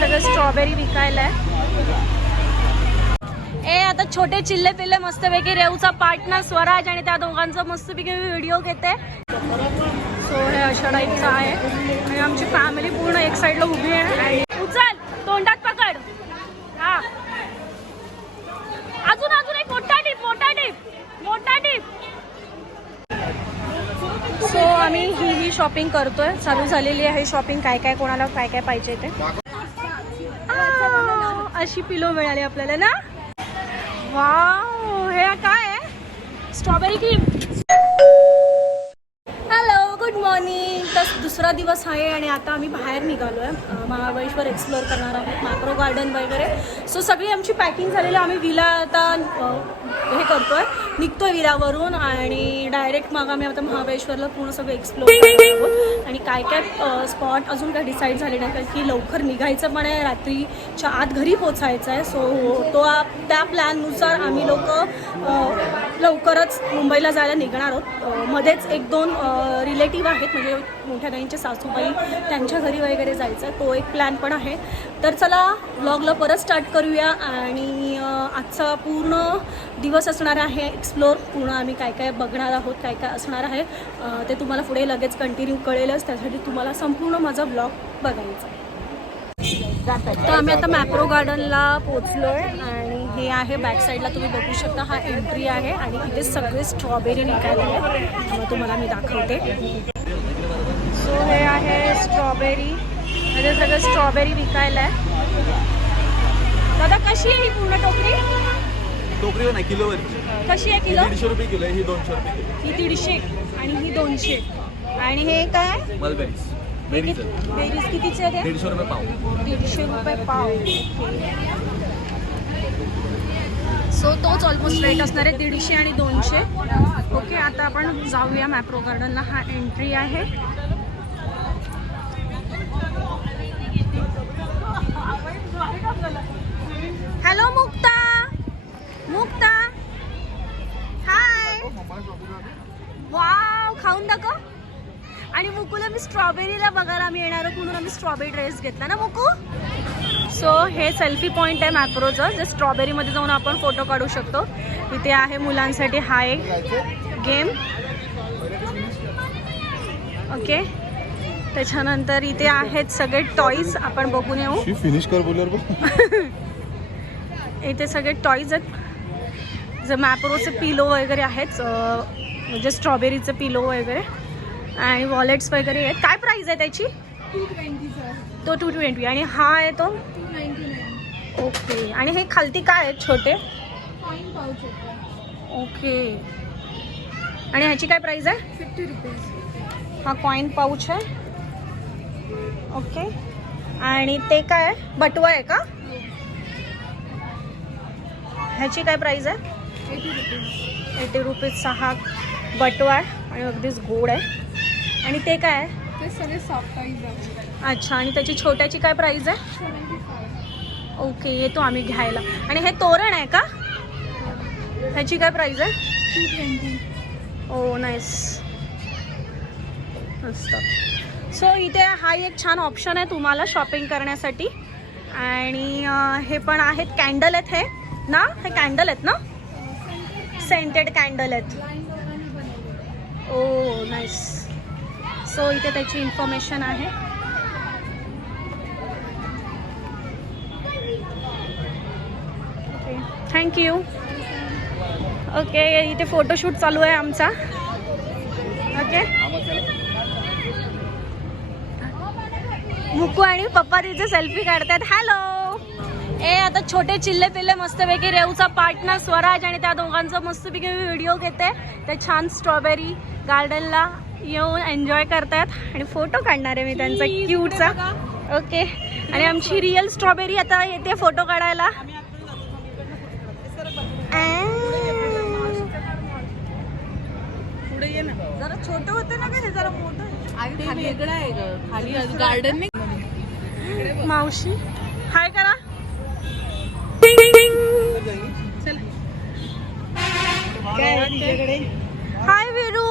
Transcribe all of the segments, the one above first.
सगळं स्ट्रॉबेरी विकायला आहे. ए आता छोटे चिल्ले पिल्ले मस्तपैकी रेऊचा पार्टनर स्वराज आणि त्या दोघांचं मस्तपैकी मी व्हिडिओ घेते. सो हे अशा टाईपचं आहे. आणि आमची फॅमिली पूर्ण एक साईडला उभी आहे. आणि उचल तोंडात पकड. हा. अजून अजून एक मोठा टीप मोठा टीप मोठा टीप सो आम्ही ही ही शॉपिंग करतोय. चालू झालेली आहे शॉपिंग काय काय कोणाला काय काय पाहिजे ते. अशी पिलो मिळाली आपल्याला ना? वाव हे काय आहे? स्ट्रॉबेरी क्रीम तर दुसरा दिवस आहे आणि आता आम्ही बाहेर निघालो आहे. महाबळेश्वर एक्सप्लोअर करणार आहोत मॅक्रो गार्डन वगैरे. सो सगळी आमची पॅकिंग झालेली आहे. आम्ही विला आता हे करतोय. निघतोय विलावरून आणि डायरेक्ट मग आम्ही आता महाबळेश्वरला पूर्ण सगळं एक्सप्लोर आहोत. आणि काय काय स्पॉट अजून काय डिसाईड झाले नाही कारण की लवकर निघायचं पण आहे. रात्रीच्या आत घरी पोचायचं आहे. सो तो त्या प्लॅननुसार आम्ही लोक लवकरच मुंबईला जायला निघणार आहोत. मध्येच एक दोन रिलेटिव्ह आहेत म्हणजे मोठ्या ताईंचे सासूबाई त्यांच्या घरी वगैरे जायचं तो एक प्लॅन पण आहे. तर चला ब्लॉगला परत स्टार्ट करूया आणि आजचा पूर्ण दिवस असणार आहे एक्सप्लोर पूर्ण आम्ही काय काय बघणार आहोत काय काय असणार आहे ते तुम्हाला पुढे लगेच कंटिन्यू कळेलच. त्यासाठी तुम्हाला संपूर्ण माझा ब्लॉग बघायचा आहे. तर आम्ही आता मॅप्रो गार्डनला पोचलो आहे हे आहे बॅक साईडला तुम्ही बघू शकता हा एंट्री आहे आणि इथे सगळे स्ट्रॉबेरी निघाले आहे मग तुम्हाला मी दाखवते. सो हे आहे स्ट्रॉबेरी म्हणजे सगळं स्ट्रॉबेरी विकायला आहे दादा कशी आहे ही पूर्ण टोकरी? टोकरीवर नाही किलोवर कशी आहे किलो? दीडशे रुपये किलो आहे ही दोनशे रुपये किलो ही दीडशे आणि ही दोनशे. आणि हे काय? मलबेरीज बेरीज. बेरीज कितीचे? दीडशे रुपये पाव. दीडशे रुपये पाव. ऑलमोस्ट रेट असणार आहे दीडशे आणि दोनशे. ओके आता आपण जाऊया मॅप्रो गार्डनला. हा एंट्री आहे. Hello Mukta. Mukta. Hi wow खाऊन दाखव. आणि मुकूला मी स्ट्रॉबेरीला बघायला आम्ही येणार आहोत म्हणून आम्ही स्ट्रॉबेरी ड्रेस घेतला ना मुकू? सो हे सेल्फी पॉईंट आहे मॅप्रोचं. जे स्ट्रॉबेरीमध्ये जाऊन आपण फोटो काढू शकतो. इथे आहे मुलांसाठी हा एक गेम. ओके. त्याच्यानंतर इथे आहेत सगळे टॉईज. आपण बघून येऊ. फिनिश कर इथे सगळे टॉईज आहेत. जे मॅप्रोचे पिलो वगैरे आहेत म्हणजे स्ट्रॉबेरीचे पिलो वगैरे आणि वॉलेट्स वगैरे आहेत. काय प्राईज आहे त्याची? तो टू ट्वेंटी आणि हा आहे तो ओके. आणि हे खालती काय आहेत छोटे? ओके. आणि ह्याची काय प्राईज आहे? फिफ्टी रुपीज हा कॉईन पाऊच आहे. ओके. आणि ते काय आहे? बटवा आहे का? ह्याची काय प्राईज आहे? एटी रुपीज एटी रुपीज सहा बटवा आहे आणि अगदीच गोड आहे. आणि ते काय आहे? ते सगळे सॉफ्ट आहे. अच्छा. आणि त्याची छोट्याची काय प्राईज आहे? ओके येतो आम्ही घ्यायला. आणि हे तोरण आहे का? ह्याची काय प्राईज आहे? हो, ओ नाईस मस्त. सो इथे हा एक छान ऑप्शन आहे तुम्हाला शॉपिंग करण्यासाठी. आणि हे पण आहेत. कॅन्डल आहेत हे. ना? हे कॅन्डल आहेत ना? सेंटेड कॅन्डल आहेत. ओ नाईस सो इथे त्याची इन्फॉर्मेशन आहे ओके थँक्यू ओके इथे फोटोशूट चालू आहे आमचा. ओके मुकू आणि पप्पा तिचे सेल्फी काढतात हॅलो ए आता छोटे चिल्ले पिल्ले मस्तपैकी रेऊचा पार्टनर स्वराज आणि त्या दोघांचं मस्तपैकी मी व्हिडिओ घेते. ते छान स्ट्रॉबेरी गार्डनला येऊन एन्जॉय करतायत. आणि फोटो काढणार आहे मी त्यांचा क्यूटचा ओके आणि आमची रिअल स्ट्रॉबेरी आता येते फोटो काढायला पुढे ये ना जरा छोटं होतं ना का जरा मोठं वेगळं आहे ग. खाली गार्डन मावशी हाय करा. हाय विरू.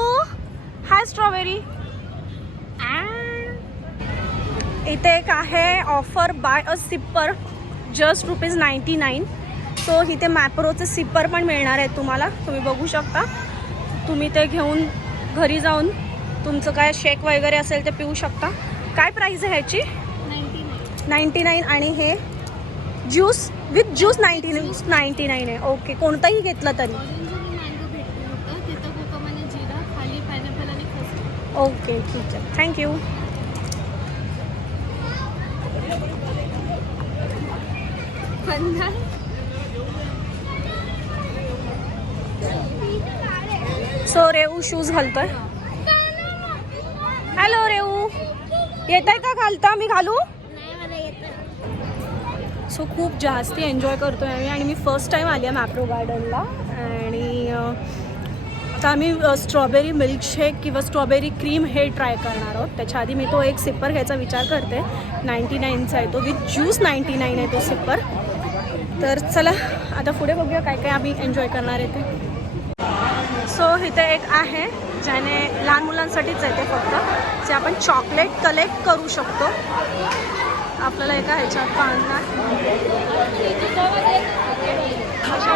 Hi strawberry. इथे एक आहे offer buy a sipper just rupees ninety nine so इथे मॅप्रोचे सिप्पर पण मिळणार आहेत तुम्हाला. तुम्ही बघू शकता. तुम्ही ते घेऊन घरी जाऊन तुमचं काय शेक वगैरे असेल ते पिऊ शकता. काय प्राईस आहे ह्याची? नाईन्टी नाईन आणि हे juice with juice ninety ninety nine आहे. ओके कोणतंही घेतलं तरी. ओके ठीक आहे. Thank you so Reu shoes घालतोय. हॅलो रेऊ. येत आहे का घालता? मी घालू? सो खूप जास्ती एन्जॉय करतोय आम्ही आणि मी फर्स्ट टाईम आली आहे मॅप्रो गार्डनला आणि तर आता आम्ही स्ट्रॉबेरी मिल्कशेक किंवा स्ट्रॉबेरी क्रीम हे ट्राय करणार आहोत. त्याच्या आधी मी तो एक सिप्पर घ्यायचा विचार करते. नाईन्टी नाईनचा आहे तो. विथ ज्यूस नाईन्टी नाईन आहे तो सिप्पर तर चला आता पुढे बघूया काय काय आम्ही एन्जॉय करणार आहे ते. सो इथे एक आहे ज्याने लहान मुलांसाठीच आहे ते फक्त जे आपण चॉकलेट कलेक्ट करू शकतो. आपल्याला एका ह्याच्यात पाहणार. अशा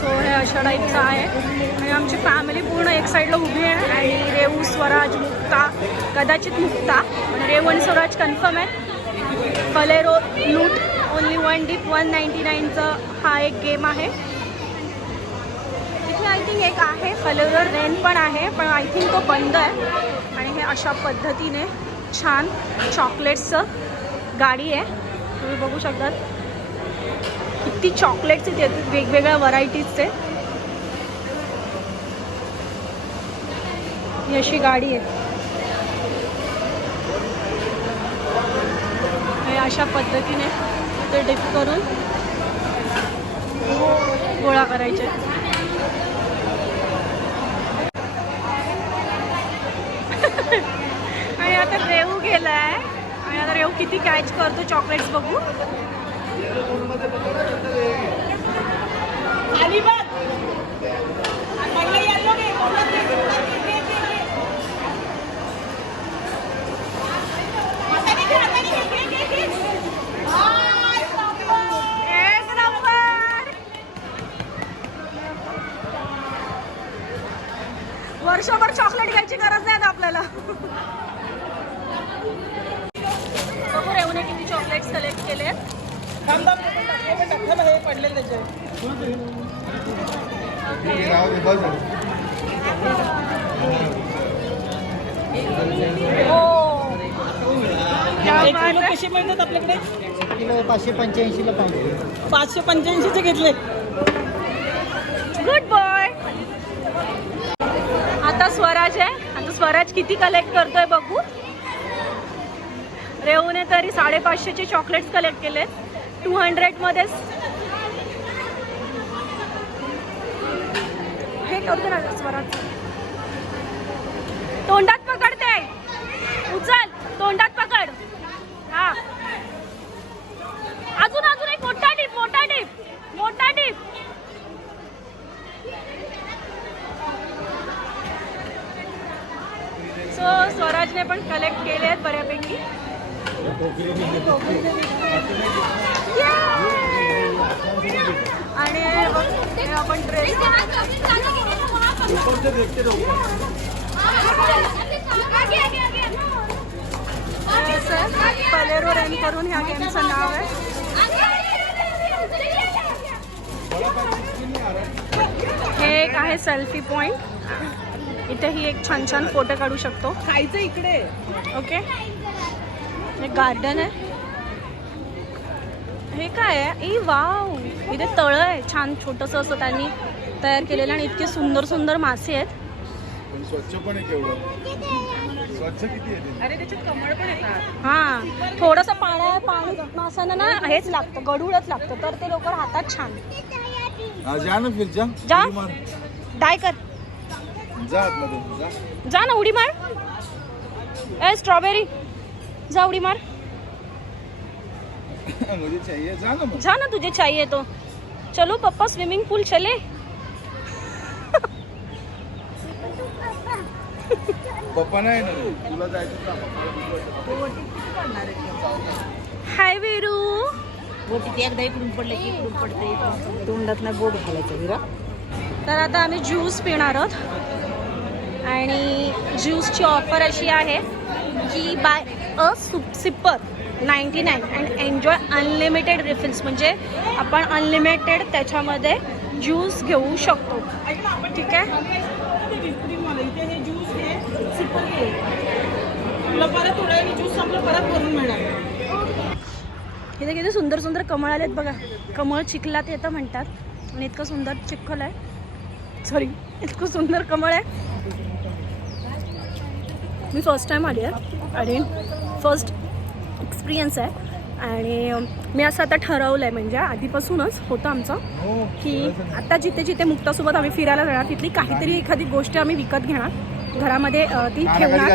सो हे अशा टाईपचं आहे. आणि आमची फॅमिली पूर्ण एक साईडला उभी आहे. आणि रेऊ स्वराज मुक्ता कदाचित मुक्ता. आणि रेऊ आणि स्वराज कन्फर्म आहे. फलेरो लूट only one dip one ninety नाईनचं हा एक गेम आहे. थिंक एक आहे फलेरो रेन पण आहे पण आय थिंक तो बंद आहे. आणि हे अशा पद्धतीने छान चॉकलेट्सचं गाडी आहे. तुम्ही बघू शकतात. किती चॉकलेट्स आहेत वेगवेगळ्या व्हरायटीजचे ही अशी गाडी आहे. हे अशा पद्धतीने ते डिप करून गोळा करायचे आणि आता आहे. आणि आता येऊ किती कॅच करतो चॉकलेट्स बघू. एक वर्षभर चॉकलेट घ्यायची गरज नाही आता आपल्याला बघू रेवने किती चॉकलेट्स कलेक्ट केले एक किलो कसे मिळतात आपल्याकडे? किलो पाचशे पंच्याऐंशीला पाहिजे. पाचशे पंच्याऐंशीचे घेतले. गुड बॉय आता स्वराज आहे. आता स्वराज किती कलेक्ट करतोय बघू. रेवूने तरी साडेपाचशेचे चॉकलेट्स कलेक्ट केले टू हंड्रेडमध्ये हे करतो ना तोंडात पकडते उचल. तोंडात पकड. हा. अजून अजून एक मोठा डीप मोठा डीप मोठा डीप सो स्वराजने पण कलेक्ट केले आहेत बऱ्यापैकी. आणि आपण ट्रेन हे पलेरो रन करून ह्या गेमचं नाव आहे हे एक आहे सेल्फी पॉइंट इथे ही एक छान छान फोटो काढू शकतो. खायचं इकडे. ओके हे गार्डन आहे. हे काय आहे? ई वाव. इथे तळं आहे. छान छोटंसं असं त्यांनी तयार केलेलं आणि इतके सुंदर सुंदर मासे आहेत. पण स्वच्छ पण आहे केवढं? स्वच्छ किती आहे ते? अरे त्याच्यात कमळ पण येतात. हां थोडंसं पाण्या पाणी मासानं ना हेच लागतं गडूळच लागतं तर ते लोक राहतात छान. जा ना फिर जा. जा. डाय कर. जा ना उडी मार. ए स्ट्रॉबेरी जा उडी मार. मुझे चाहिए जा ना जा ना तुझे चाहिए तो. चलो पप्पा स्विमिंग पूल चले. पप्पा नाही ना? तुला जायचं पप्पाला हाय वेरू. बोटीत एकदा इकडून पडलं की इकडून पडते. तोंडात ना बोट घालायचं विरा तर आता आम्ही ज्यूस पिणार आहोत. आणि ज्यूसची ऑफर अशी आहे की buy a soup sipper ninety nine and enjoy unlimited refills. म्हणजे आपण अनलिमिटेड त्याच्यामध्ये ज्यूस घेऊ शकतो. ठीक आहे? परत थोड्या ज्यूस संपलं परत करून मिळणार. इथे किती सुंदर सुंदर कमळ आलेत बघा. कमळ चिखलात येतं म्हणतात. आणि इतकं सुंदर चिखल आहे. सॉरी इतकं सुंदर कमळ आहे. मी फर्स्ट टाईम आली आहे. आणि फर्स्ट एक्सपिरियन्स आहे. आणि मी असं आता ठरवलं आहे म्हणजे आधीपासूनच होतं आमचं की आता जिथे जिथे मुक्तासोबत आम्ही फिरायला जाणार तिथली काहीतरी एखादी गोष्ट आम्ही विकत घेणार. घरामध्ये ती ठेवणार.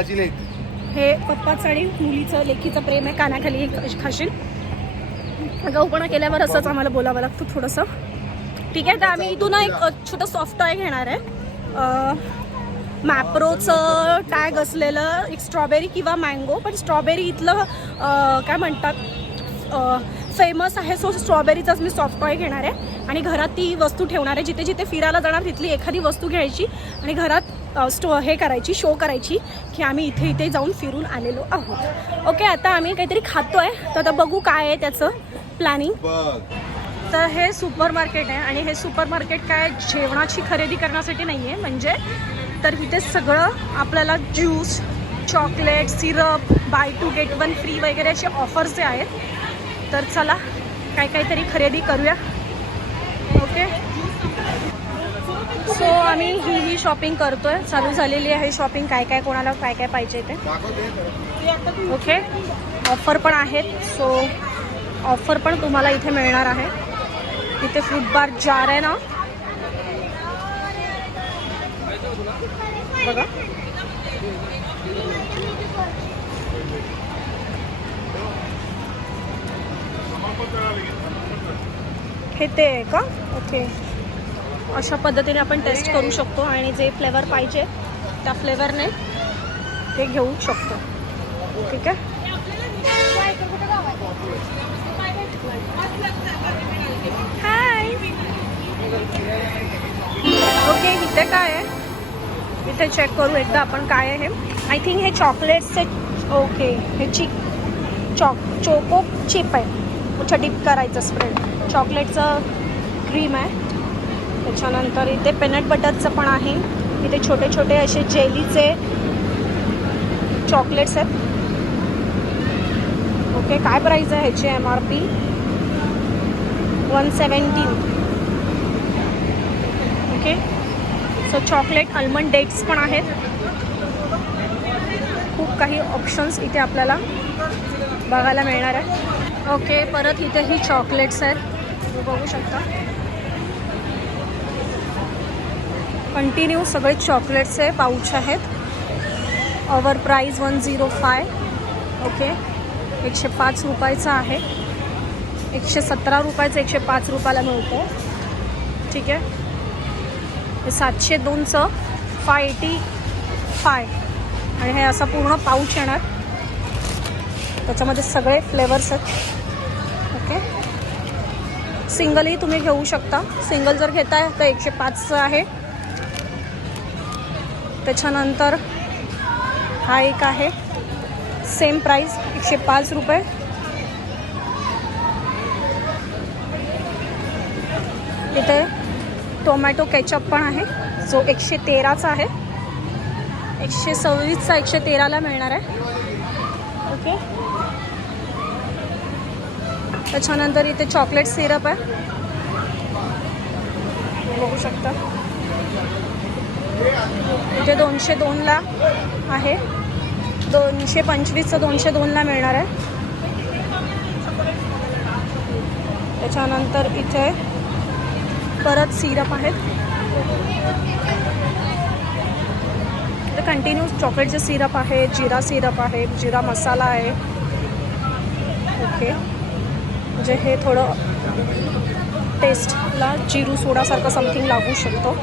हे पप्पाचं आणि मुलीचं लेखीचं प्रेम आहे कानाखाली एक खाशील. गाऊपणा केल्यावर असंच आम्हाला बोलावं लागतं थोडंसं. ठीक आहे तर आम्ही इथून एक छोटं सॉफ्ट टॉय घेणार आहे. मॅप्रोचं टॅग असलेलं एक स्ट्रॉबेरी किंवा मँगो पण स्ट्रॉबेरी इथलं काय म्हणतात फेमस आहे सो स्ट्रॉबेरीचाच मी सॉफ्ट टॉय घेणार आहे. आणि घरात ती वस्तू ठेवणार आहे जिथे जिथे फिरायला जाणार तिथली एखादी वस्तू घ्यायची. आणि घरात स्टो हे करायची शो करायची की आम्ही इथे इथे जाऊन फिरून आलेलो आहोत. ओके आता आम्ही काहीतरी खातो आहे तर आता बघू काय आहे त्याचं प्लॅनिंग तर हे सुपर मार्केट आहे आणि हे सुपर मार्केट काय जेवणाची खरेदी करण्यासाठी नाही आहे म्हणजे तर इथे सगळं आपल्याला juice chocolate syrup buy two get one free वगैरे असे ऑफर्स जे आहेत. तर चला काय काहीतरी खरेदी करूया. ओके सो आम्ही ही ही शॉपिंग करतोय. चालू झालेली आहे शॉपिंग काय काय कोणाला काय काय पाहिजे ते. ओके ऑफर पण आहेत. सो ऑफर पण तुम्हाला इथे मिळणार आहे. इथे फ्रूट बार जार आहे ना? बघा. हे ते आहे का? ओके अशा पद्धतीने आपण टेस्ट करू शकतो आणि जे फ्लेवर पाहिजे त्या फ्लेवरने ते घेऊ शकतो. ठीक आहे? हाय ओके इथे काय आहे? इथे चेक करू एकदा आपण काय आहे आय थिंक हे चॉकलेटचे ओके हे चिक चॉक चोको चिप आहे. अच्छा डिप करायचं स्प्रेड चॉकलेटचं क्रीम आहे. त्याच्यानंतर इथे पेनट बटरचं पण आहे. इथे छोटे छोटे असे जेलीचे चॉकलेट्स आहेत. ओके काय प्राईज आहे ह्याची M R P one seventeen okay so chocolate almond dates पण आहेत. खूप काही ऑप्शन्स इथे आपल्याला बघायला मिळणार आहे. ओके परत इथे ही चॉकलेट्स आहेत. तुम्ही बघू शकता. कंटिन्यू सगळे चॉकलेट्सचे पाऊच आहेत. Our price one zero five okay एकशे पाच रुपयाचं आहे. एकशे सतरा रुपयाचं एकशे पाच रुपयाला मिळतं. ठीक आहे. सातशे दोनचं फाय एटी फाय आणि हे असा पूर्ण पाऊच येणार. त्याच्यामध्ये सगळे फ्लेवर्स आहेत. ओके सिंगलही तुम्ही घेऊ शकता. सिंगल जर घेताय तर एकशे पाचचं आहे. त्याच्यानंतर हा एक आहे. सेम प्राईस एकशे पाच रुपये. इथे टोमॅटो केचप पण आहे. जो एकशे तेराचा आहे. एकशे सव्वीसचा एकशे तेराला मिळणार आहे. ओके त्याच्यानंतर इथे चॉकलेट सिरप आहे. बघू शकता. जे दोनशे दोनला आहे. दोनशे पंचवीसचं दोनशे दोनला मिळणार आहे. त्याच्यानंतर इथे परत सिरप आहेत. इथे कंटिन्यू चॉकलेटचे सिरप आहे जिरा सिरप आहे जिरा मसाला आहे. ओके म्हणजे हे थोडं टेस्टला जिरू सोडासारखं समथिंग लागू शकतो.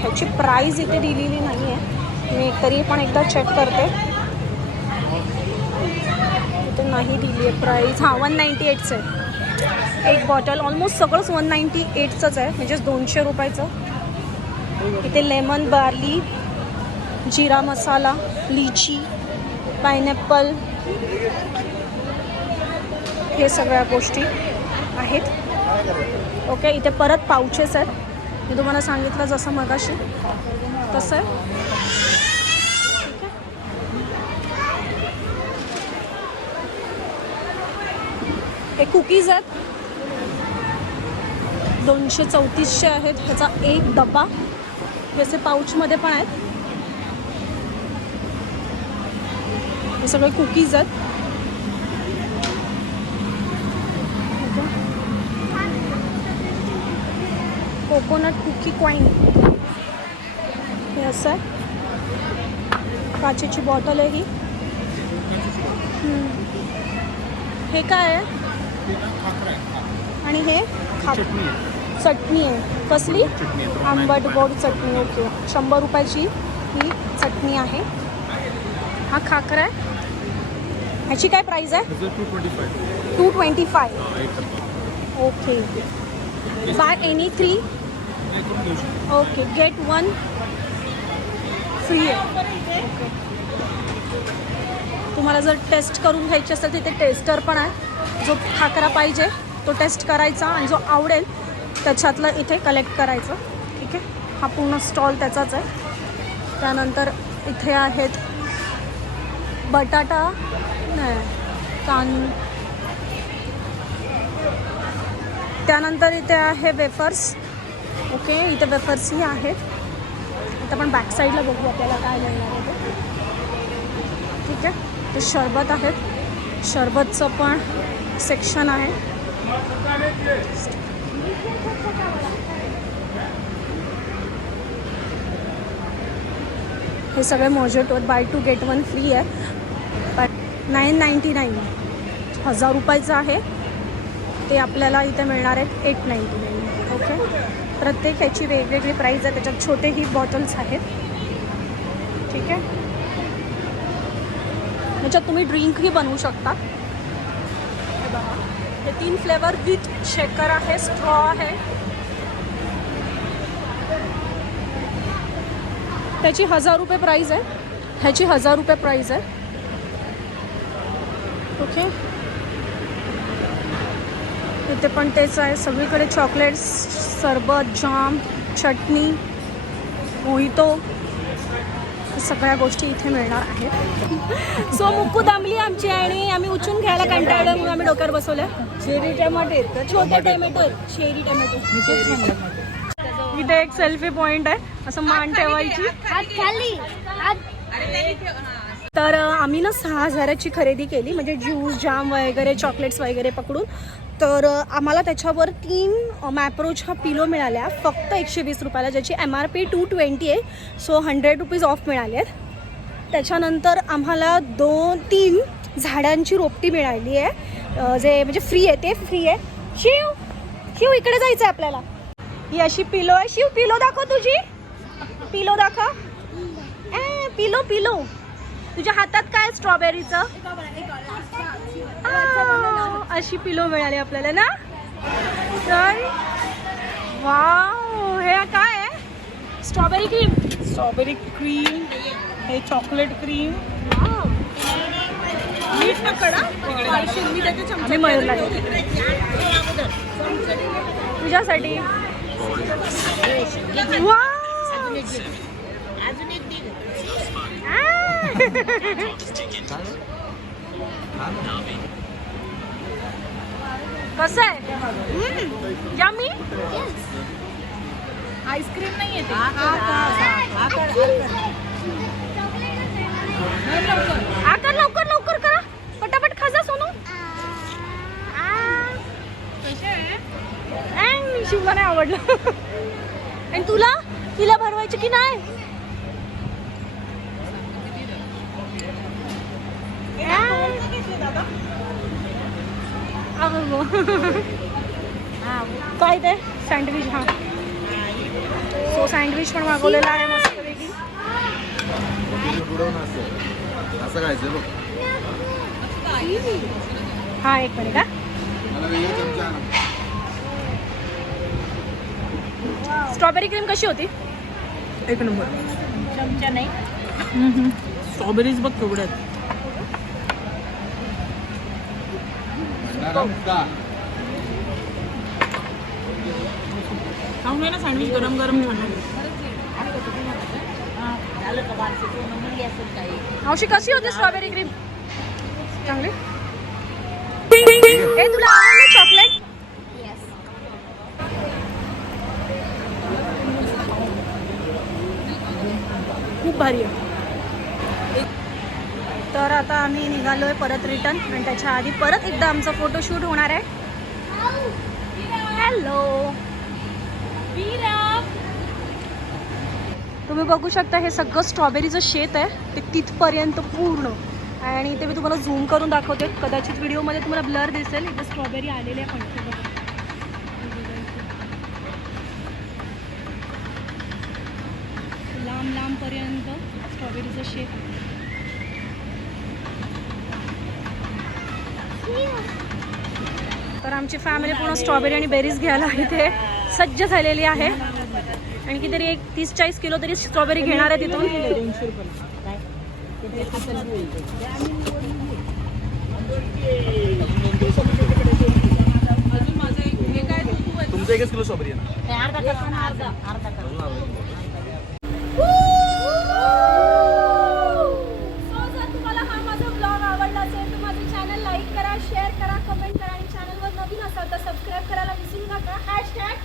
ह्याची प्राईज इथे दिलेली नाही आहे मी तरी पण एकदा चेक करते. इथे नाही दिली आहे प्राईस हां वन नाईंटी एटचं आहे. एक बॉटल ऑलमोस्ट सगळंच वन नाईंटी एटचंच आहे. म्हणजेच दोनशे रुपयाचं. इथे लेमन बार्ली जिरा मसाला लिची पायनॅपल हे सगळ्या गोष्टी आहेत. ओके इथे परत पाऊचेस आहेत. मी तुम्हाला सांगितलं जसं मगाशी तसं आहे. ठीक आहे. हे कुकीज आहेत. दोनशे चौतीसशे आहेत. ह्याचा एक डबा. जसे पाऊचमध्ये पण आहेत. हे सगळे कुकीज आहेत. कोकोनट कुकी क्वाईन हे असं आहे. काचेची बॉटल आहे ही. हे काय आहे? आणि हे खा चटणी आहे. कसली? आंबट गोड चटणी. ओके. शंभर रुपयाची ही चटणी आहे. हा खाकरा आहे. ह्याची काय प्राईस आहे? Two twenty five two twenty five एक okay okay get one free आहे. ओके. तुम्हाला जर टेस्ट करून घ्यायची असेल तिथे टेस्टर पण आहे. जो खाकरा पाहिजे तो टेस्ट करायचा आणि जो आवडेल त्याच्यातलं इथे कलेक्ट करायचं. ठीक आहे? हा पूर्ण स्टॉल त्याचाच आहे. त्यानंतर इथे आहेत बटाटा नाही कान. त्यानंतर इथे आहे वेफर्स ओके इथे वेफर्सही आहेत. इथं आपण बॅक साईडला बघू आपल्याला काय मिळणार आहे ते. ठीक आहे? ते शरबत आहेत. शरबतचं पण सेक्शन आहे. हे सगळे mojito buy two get one free आहे. बट नाईन नाईंटी नाईन हजार रुपयाचं आहे. ते आपल्याला इथे मिळणार आहेत एट नाईंटी नाईन ओके प्रत्येक ह्याची वेगवेगळी प्राईज आहे, त्याच्यात छोटेही बॉटल्स आहेत. ठीक है त्याच्यात तुम्ही शकता. हे बघा. हे तीन फ्लेवर विथ शेकर आहे स्ट्रॉ आहे. त्याची हज़ार रुपये प्राईज आहे. ह्याची हज़ार रुपये प्राईज आहे. ओके इथे पण तेच आहे. सगळीकडे चॉकलेट्स सरबत जाम चटणी मोहितो सगळ्या गोष्टी इथे मिळणार आहेत. सो मुक्कू दांबली आमची आणि आम्ही उचून घ्यायला कंटाळलं म्हणून आम्ही डोक्यावर बसवलं चेरी टमाटे छोटे टोमॅटो चेरी टोमॅटो इथे एक सेल्फी पॉइंट आहे. असं मान ठेवायची. तर आम्ही ना सहा हजाराची खरेदी केली. म्हणजे ज्यूस जाम वगैरे चॉकलेट्स वगैरे पकडून. तर आम्हाला त्याच्यावर तीन मॅप्रोच्या पिलो मिळाल्या. फक्त एकशे वीस रुपयाला ज्याची M R P two twenty आहे. सो हंड्रेड रुपीज ऑफ मिळाले आहेत त्याच्यानंतर आम्हाला दोन तीन झाडांची रोपटी मिळाली आहे. जे म्हणजे फ्री आहे ते फ्री आहे. शिव शिव इकडे जायचं आहे आपल्याला. ही अशी पिलो आहे. शिव पिलो दाखव तुझी. पिलो दाखव. ए, पिलो पिलो तुझ्या हातात काय स्ट्रॉबेरीचं अशी पिलो मिळाली आपल्याला ना? तर वाव हे काय आहे? स्ट्रॉबेरी क्रीम स्ट्रॉबेरी क्रीम हे चॉकलेट क्रीम मीठ कडा मी. तुझ्यासाठी. वाव कसं आहे? यम्मी आईस्क्रीम नाही येते आकर लवकर लवकर करा. पटापट खाजा सोनू. शिवला नाही आवडलं. आणि तुला? तिला भरवायची की नाही? अगं गं. काय ते सँडविच हा. सो सँडविच पण मागवलेला आहे मस्तपैकी असं असं खायचं बघ. हा एक मिनिट हा. मला वेगळा चमचा आणा. स्ट्रॉबेरी क्रीम कशी होती? एक नंबर. चमचा नाही. स्ट्रॉबेरीज बघ केवढ्या आहेत नरम का? खाऊन घे ना सँडविच गरम गरम मावशी कशी होती स्ट्रॉबेरी क्रीम चांगली? तुला आवडलं चॉकलेट खूप भारी आहे. तर आता आम्ही निघालोय परत रिटर्न आणि त्याच्या आधी परत एकदा आमचा फोटोशूट होणार आहे. हॅलो तुम्ही बघू शकता हे सगळं स्ट्रॉबेरीचं शेत आहे. ते तिथपर्यंत पूर्ण. आणि ते मी तुम्हाला झूम करून दाखवते. कदाचित व्हिडिओमध्ये तुम्हाला ब्लर दिसेल. इथं स्ट्रॉबेरी आलेले पण लांब लांबपर्यंत स्ट्रॉबेरीचं शेत आहे. आमची फॅमिली पूर्ण स्ट्रॉबेरी आणि बेरीज घ्यायला इथे सज्ज झालेली आहे. आणि कितीतरी एक तीस चाळीस किलो तरी स्ट्रॉबेरी घेणार आहे तिथून. तुमचं एकच किलो स्ट्रॉबेरी तुम्हाला हा माझा ब्लॉग आवडला असेल तर माझं चॅनल लाईक करा शेअर करा कमेंट सबस्क्राईब करायला विसरू नका. हॅशटॅग